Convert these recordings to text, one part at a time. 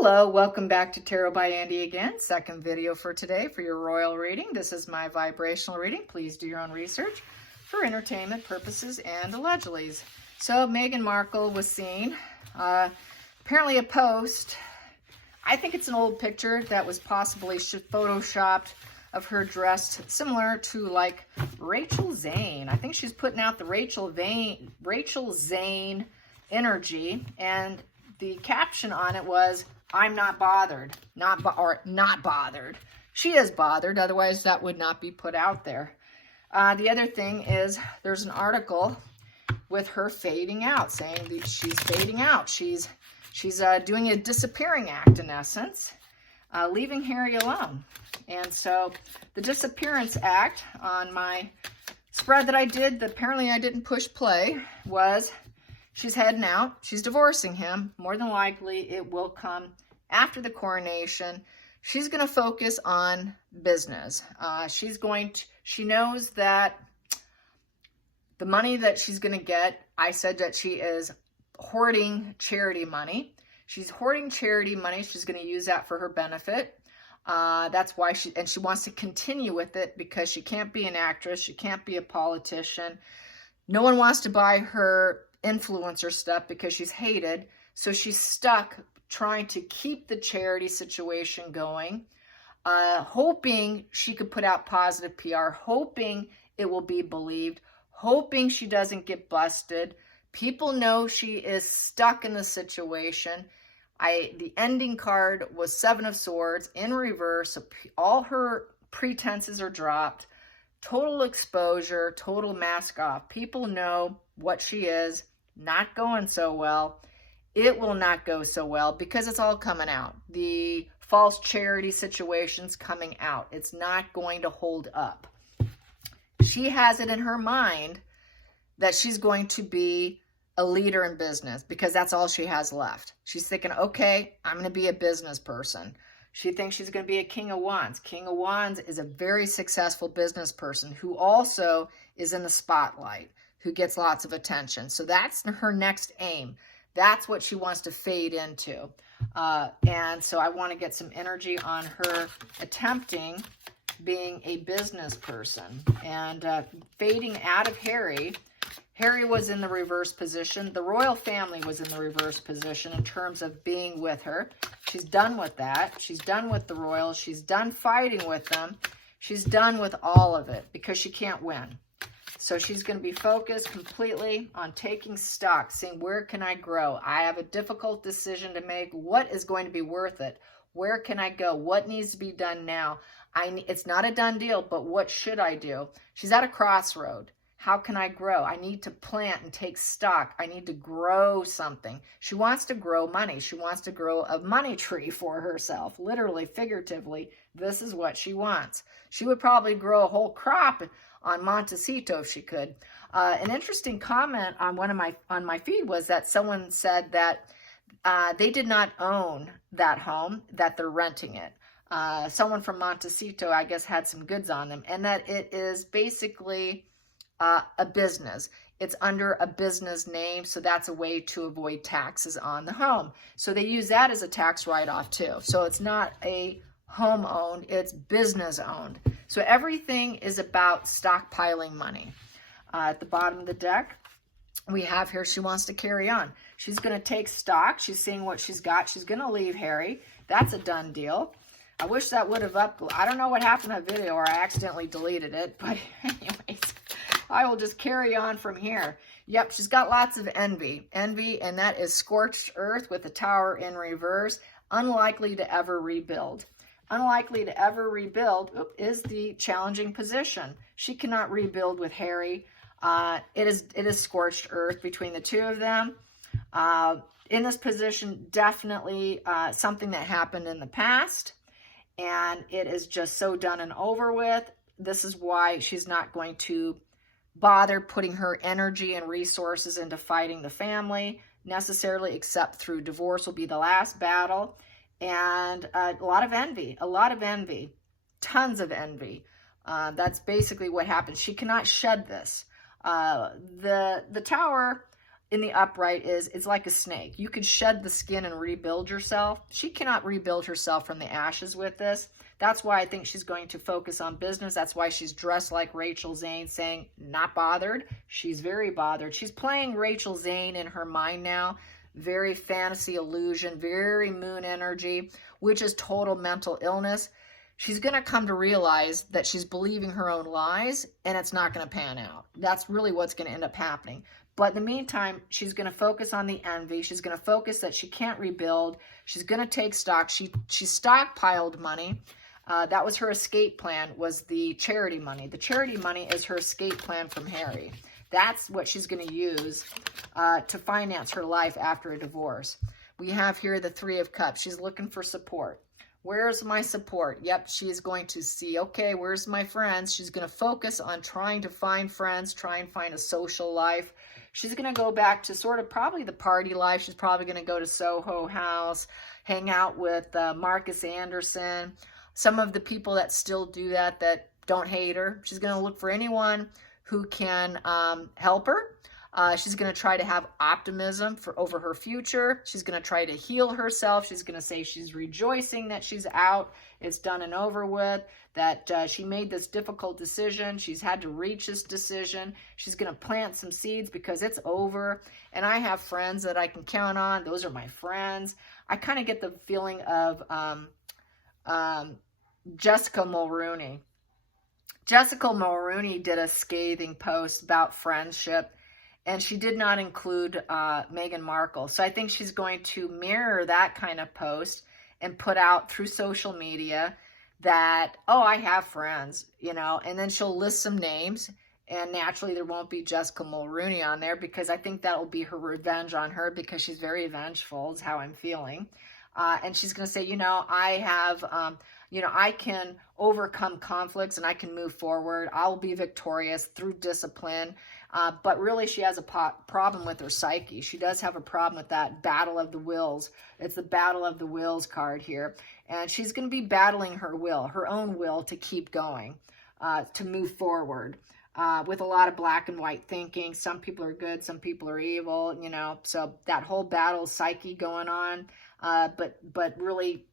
Hello, welcome back to Tarot by Andy again. Second video for today for your royal reading. This is my vibrational reading. Please do your own research for entertainment purposes and allegedly. So Meghan Markle was seen, apparently a post. I think it's an old picture that was possibly photoshopped of her dressed similar to like Rachel Zane. I think she's putting out the Rachel Zane energy, and the caption on it was, "I'm not bothered." Not bothered. She is bothered, otherwise that would not be put out there. The other thing is there's an article with her fading out, saying that she's fading out. She's doing a disappearing act in essence, leaving Harry alone. And so the disappearance act on my spread that I did, that apparently I didn't push play, was she's heading out. She's divorcing him. More than likely, it will come after the coronation. She's going to focus on business. She knows that the money that she's going to get, I said that she is hoarding charity money. She's hoarding charity money. She's going to use that for her benefit. That's why she wants to continue with it, because she can't be an actress. She can't be a politician. No one wants to buy her influencer stuff because she's hated. So she's stuck trying to keep the charity situation going, hoping she could put out positive PR, hoping it will be believed, hoping she doesn't get busted. People know she is stuck in the situation. The ending card was Seven of Swords in reverse. So all her pretenses are dropped. Total exposure, total mask off. People know what she is. Not going so well. It will not go so well because it's all coming out. The false charity situation's coming out. It's not going to hold up. She has it in her mind that she's going to be a leader in business because that's all she has left. She's thinking, okay, I'm going to be a business person. She thinks she's going to be a King of Wands. King of Wands is a very successful business person who also is in the spotlight, who gets lots of attention. So that's her next aim. That's what she wants to fade into. And so I want to get some energy on her attempting being a business person and fading out of Harry. Harry was in the reverse position. The royal family was in the reverse position in terms of being with her. She's done with that. She's done with the royals. She's done fighting with them. She's done with all of it because she can't win. So she's going to be focused completely on taking stock, saying, where can I grow? I have a difficult decision to make. What is going to be worth it? Where can I go? What needs to be done now? It's not a done deal, but what should I do? She's at a crossroad. How can I grow? I need to plant and take stock. I need to grow something. She wants to grow money. She wants to grow a money tree for herself. Literally, figuratively, this is what she wants. She would probably grow a whole crop on Montecito if she could. An interesting comment on my feed was that someone said that they did not own that home, that they're renting it. Someone from Montecito, I guess, had some goods on them, and that it is basically a business. It's under a business name, so that's a way to avoid taxes on the home. So they use that as a tax write-off too. So it's not a home owned, it's business owned. So everything is about stockpiling money. At the bottom of the deck, we have here, she wants to carry on. She's going to take stock. She's seeing what she's got. She's going to leave Harry. That's a done deal. I wish that would have I don't know what happened in that video, or I accidentally deleted it. But anyways, I will just carry on from here. Yep, she's got lots of envy. Envy, and that is scorched earth with the tower in reverse. Unlikely to ever rebuild. Unlikely to ever rebuild is the challenging position. She cannot rebuild with Harry. It is scorched earth between the two of them. In this position, definitely something that happened in the past, and it is just so done and over with. This is why she's not going to bother putting her energy and resources into fighting the family necessarily, except through divorce will be the last battle. And a lot of envy, tons of envy. That's basically what happens. She cannot shed this. The tower in the upright is, it's like a snake. You could shed the skin and rebuild yourself. She cannot rebuild herself from the ashes with this. That's why I think she's going to focus on business. That's why she's dressed like Rachel Zane, saying not bothered. She's very bothered. She's playing Rachel Zane in her mind now. Very fantasy illusion, very moon energy, which is total mental illness. She's going to come to realize that she's believing her own lies, and it's not going to pan out. That's really what's going to end up happening. But in the meantime, she's going to focus on the envy. She's going to focus that she can't rebuild. She's going to take stock. She stockpiled money. That was her escape plan, was the charity money. The charity money is her escape plan from Harry. That's what she's going to use to finance her life after a divorce. We have here the Three of Cups. She's looking for support. Where's my support? Yep, she's going to see, okay, where's my friends? She's going to focus on trying to find friends, try and find a social life. She's going to go back to sort of probably the party life. She's probably going to go to Soho House, hang out with Marcus Anderson. Some of the people that still do that don't hate her. She's going to look for anyone who can help her. She's going to try to have optimism over her future. She's going to try to heal herself. She's going to say she's rejoicing that she's out. It's done and over with, that she made this difficult decision. She's had to reach this decision. She's going to plant some seeds because it's over. And I have friends that I can count on. Those are my friends. I kind of get the feeling of Jessica Mulrooney. Jessica Mulrooney did a scathing post about friendship, and she did not include Meghan Markle. So I think she's going to mirror that kind of post and put out through social media that, oh, I have friends, you know, and then she'll list some names, and naturally there won't be Jessica Mulrooney on there because I think that will be her revenge on her because she's very vengeful is how I'm feeling. And she's going to say, you know, I have, you know, I can overcome conflicts and I can move forward. I'll be victorious through discipline. But really she has a problem with her psyche. She does have a problem with that battle of the wills. It's the battle of the wills card here. And she's going to be battling her will, her own will to keep going, to move forward. With a lot of black and white thinking. Some people are good, some people are evil, you know. So that whole battle psyche going on. But really,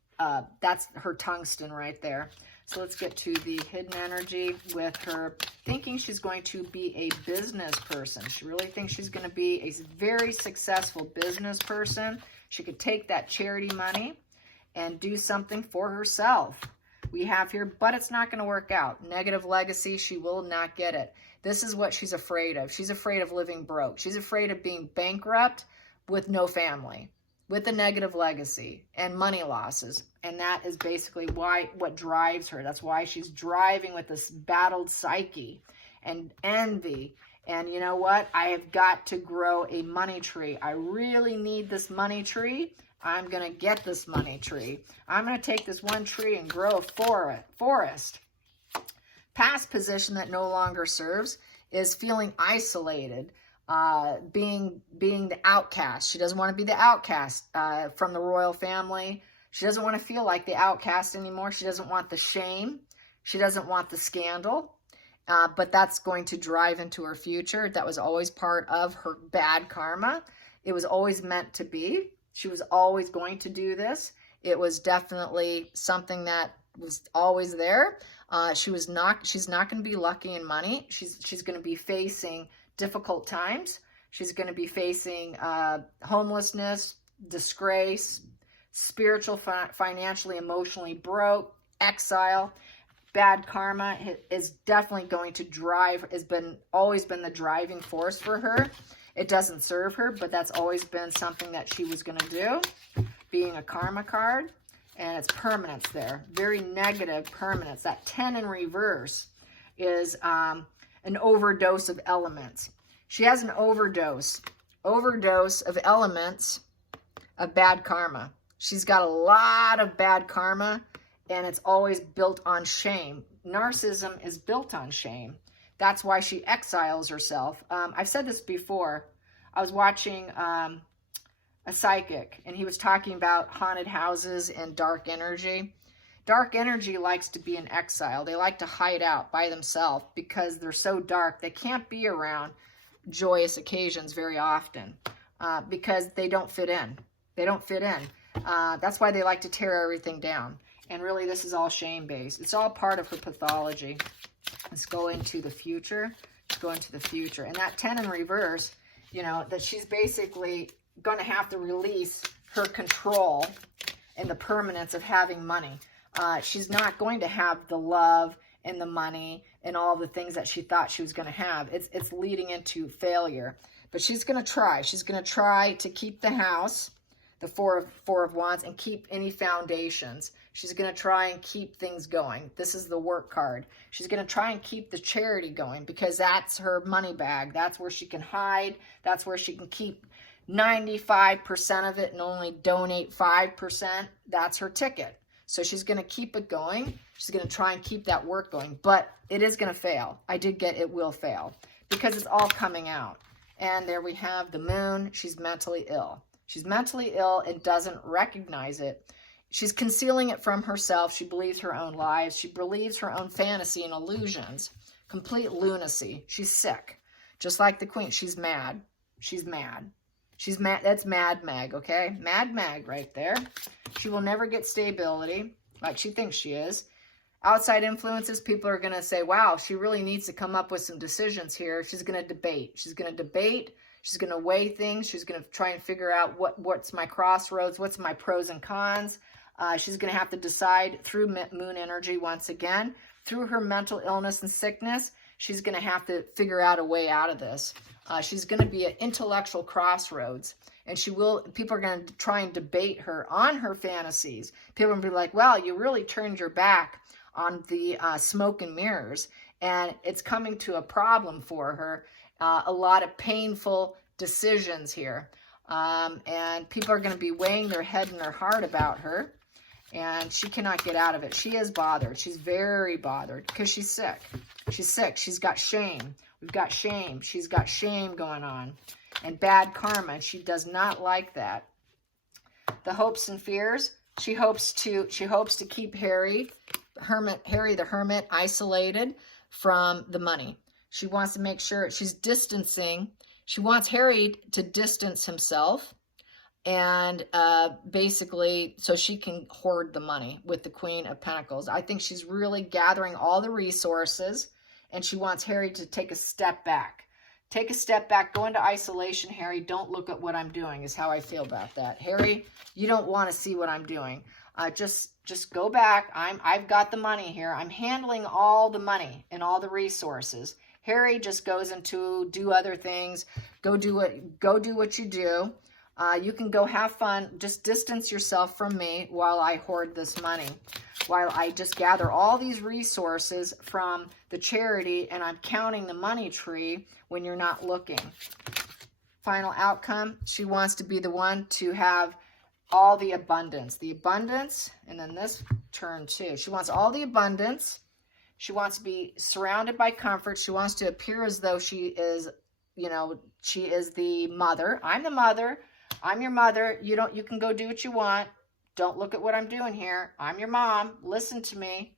that's her tungsten right there. So let's get to the hidden energy with her thinking she's going to be a business person. She really thinks she's going to be a very successful business person. She could take that charity money and do something for herself. We have here, but it's not going to work out. Negative legacy, she will not get it. This is what she's afraid of. She's afraid of living broke. She's afraid of being bankrupt with no family, with a negative legacy and money losses. And that is basically what drives her. That's why she's driving with this battled psyche and envy. And you know what? I have got to grow a money tree. I really need this money tree. I'm going to get this money tree. I'm going to take this one tree and grow a forest. Past position that no longer serves is feeling isolated, being the outcast. She doesn't want to be the outcast from the royal family. She doesn't want to feel like the outcast anymore. She doesn't want the shame. She doesn't want the scandal. But that's going to drive into her future. That was always part of her bad karma. It was always meant to be. She was always going to do this. It was definitely something that was always there. She's not going to be lucky in money. She's going to be facing difficult times. She's going to be facing homelessness, disgrace, spiritual, financially, emotionally broke, exile. Bad karma is definitely going to drive, always been the driving force for her. It doesn't serve her, but that's always been something that she was going to do, being a karma card. And it's permanence there, very negative permanence. That 10 in reverse is an overdose of elements. She has an overdose of elements of bad karma. She's got a lot of bad karma, and it's always built on shame. Narcissism is built on shame. That's why she exiles herself. I've said this before. I was watching a psychic, and he was talking about haunted houses and dark energy. Dark energy likes to be in exile. They like to hide out by themselves because they're so dark. They can't be around joyous occasions very often because they don't fit in. They don't fit in. That's why they like to tear everything down. And really, this is all shame-based. It's all part of her pathology. Let's go into the future. Let's go into the future. And that 10 in reverse, you know, that she's basically going to have to release her control and the permanence of having money. She's not going to have the love and the money and all the things that she thought she was going to have. It's leading into failure. But she's going to try. She's going to try to keep the house, the four of wands, and keep any foundations. She's going to try and keep things going. This is the work card. She's going to try and keep the charity going because that's her money bag. That's where she can hide. That's where she can keep 95% of it and only donate 5%. That's her ticket. So she's going to keep it going. She's going to try and keep that work going. But it is going to fail. I did get it will fail because it's all coming out. And there we have the moon. She's mentally ill. She's mentally ill and doesn't recognize it. She's concealing it from herself. She believes her own lies. She believes her own fantasy and illusions. Complete lunacy. She's sick. Just like the queen. She's mad. She's mad. She's mad. That's Mad Mag, okay? Mad Mag right there. She will never get stability like she thinks she is. Outside influences, people are going to say, wow, she really needs to come up with some decisions here. She's going to debate. She's going to debate. She's going to weigh things. She's going to try and figure out what's my crossroads, what's my pros and cons. She's going to have to decide through moon energy once again. Through her mental illness and sickness, she's going to have to figure out a way out of this. She's going to be at intellectual crossroads. And people are going to try and debate her on her fantasies. People are going to be like, well, you really turned your back on the smoke and mirrors. And it's coming to a problem for her. A lot of painful decisions here. And people are going to be weighing their head and their heart about her. And she cannot get out of it. She is bothered. She's very bothered because she's sick. She's sick. She's got shame. We've got shame. She's got shame going on. And bad karma. She does not like that. The hopes and fears. She hopes to keep Harry the Hermit, isolated from the money. She wants to make sure she's distancing. She wants Harry to distance himself. And basically, so she can hoard the money with the Queen of Pentacles. I think she's really gathering all the resources, and she wants Harry to take a step back. Take a step back, go into isolation, Harry. Don't look at what I'm doing is how I feel about that. Harry, you don't want to see what I'm doing. Just go back. I've got the money here. I'm handling all the money and all the resources. Harry just goes into do other things. Go do what you do. You can go have fun. Just distance yourself from me while I hoard this money. While I just gather all these resources from the charity and I'm counting the money tree when you're not looking. Final outcome, she wants to be the one to have all the abundance. The abundance, and then this turn too. She wants all the abundance. She wants to be surrounded by comfort. She wants to appear as though she is, she is the mother. I'm the mother. I'm your mother. You can go do what you want. Don't look at what I'm doing here. I'm your mom. Listen to me.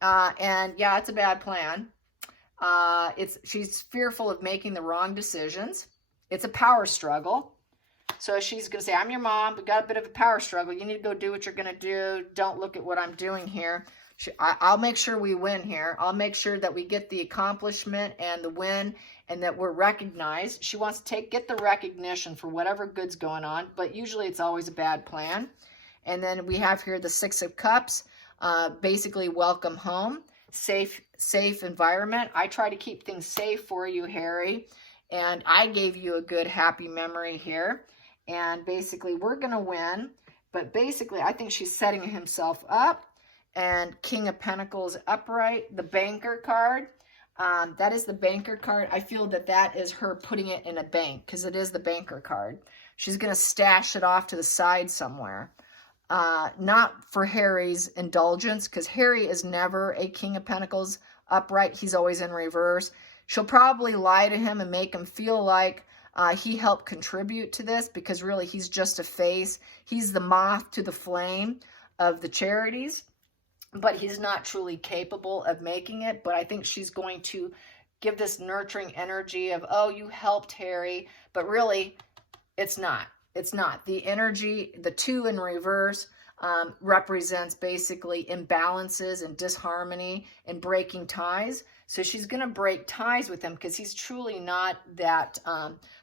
And yeah, it's a bad plan. She's fearful of making the wrong decisions. It's a power struggle. So she's going to say, I'm your mom. We got a bit of a power struggle. You need to go do what you're going to do. Don't look at what I'm doing here. I'll make sure we win here. I'll make sure that we get the accomplishment and the win and that we're recognized. She wants to get the recognition for whatever good's going on, but usually it's always a bad plan. And then we have here the Six of Cups, basically welcome home, safe environment. I try to keep things safe for you, Harry, and I gave you a good, happy memory here. And basically we're going to win, but basically I think she's setting himself up. And King of Pentacles upright, the banker card. That is the banker card. I feel that is her putting it in a bank because it is the banker card. She's going to stash it off to the side somewhere. Not for Harry's indulgence because Harry is never a King of Pentacles upright. He's always in reverse. She'll probably lie to him and make him feel like he helped contribute to this because really he's just a face. He's the moth to the flame of the charities. But he's not truly capable of making it. But I think she's going to give this nurturing energy of, oh, you helped Harry, but really it's not. It's not. The energy, the 2 in reverse, represents basically imbalances and disharmony and breaking ties. So she's going to break ties with him because he's truly not that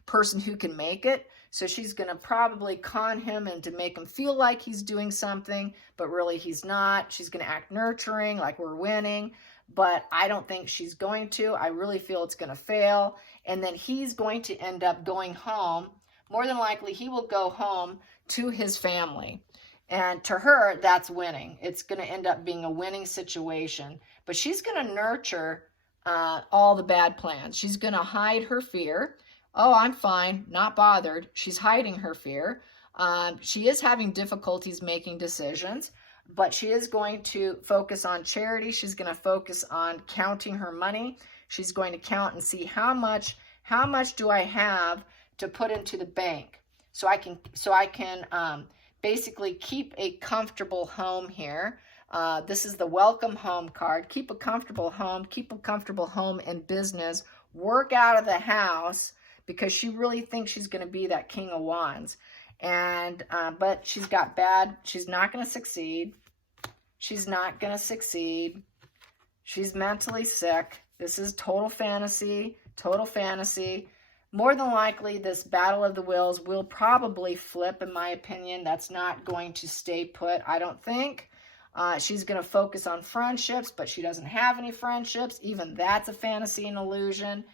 person who can make it. So she's going to probably con him and to make him feel like he's doing something, but really he's not. She's going to act nurturing, like we're winning, but I don't think she's going to. I really feel it's going to fail. And then he's going to end up going home. More than likely, he will go home to his family. And to her, that's winning. It's going to end up being a winning situation. But she's going to nurture all the bad plans. She's going to hide her fear. Oh, I'm fine, not bothered. She's hiding her fear. She is having difficulties making decisions, but she is going to focus on charity. She's going to focus on counting her money. She's going to count and see how much do I have to put into the bank so I can basically keep a comfortable home here. This is the welcome home card. Keep a comfortable home and business. Work out of the house, because she really thinks she's going to be that King of Wands. And but she's got she's not going to succeed. She's not going to succeed. She's mentally sick. This is total fantasy, total fantasy. More than likely, this battle of the wills will probably flip, in my opinion. That's not going to stay put, I don't think. She's going to focus on friendships, but she doesn't have any friendships. Even that's a fantasy and illusion,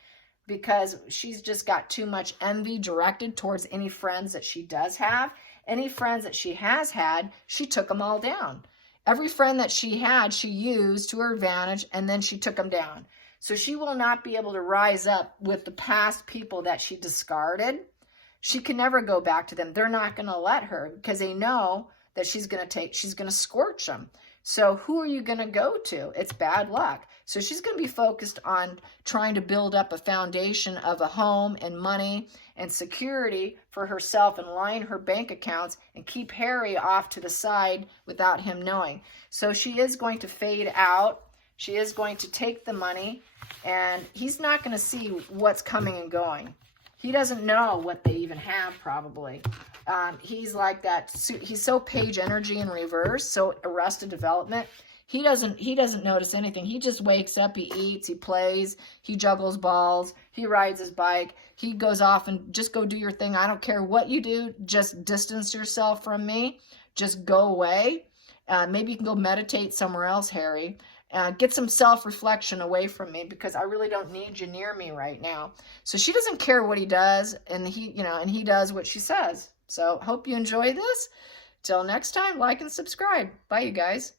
because she's just got too much envy directed towards any friends that she does have. Any friends that she has had, she took them all down. Every friend that she had, she used to her advantage, and then she took them down. So she will not be able to rise up with the past people that she discarded. She can never go back to them. They're not going to let her, because they know that she's going to scorch them. So who are you going to go to? It's bad luck. So she's going to be focused on trying to build up a foundation of a home and money and security for herself, and line her bank accounts and keep Harry off to the side without him knowing. So she is going to fade out. She is going to take the money, and he's not going to see what's coming and going. He doesn't know what they even have, probably. He's like that. He's so page energy in reverse, so Arrested Development. He doesn't notice anything. He just wakes up, he eats, he plays, he juggles balls, he rides his bike, he goes off and just go do your thing. I don't care what you do. Just distance yourself from me. Just go away. Maybe you can go meditate somewhere else, Harry. Get some self-reflection away from me, because I really don't need you near me right now. So she doesn't care what he does, and he does what she says. So hope you enjoy this. Till next time, like and subscribe. Bye, you guys.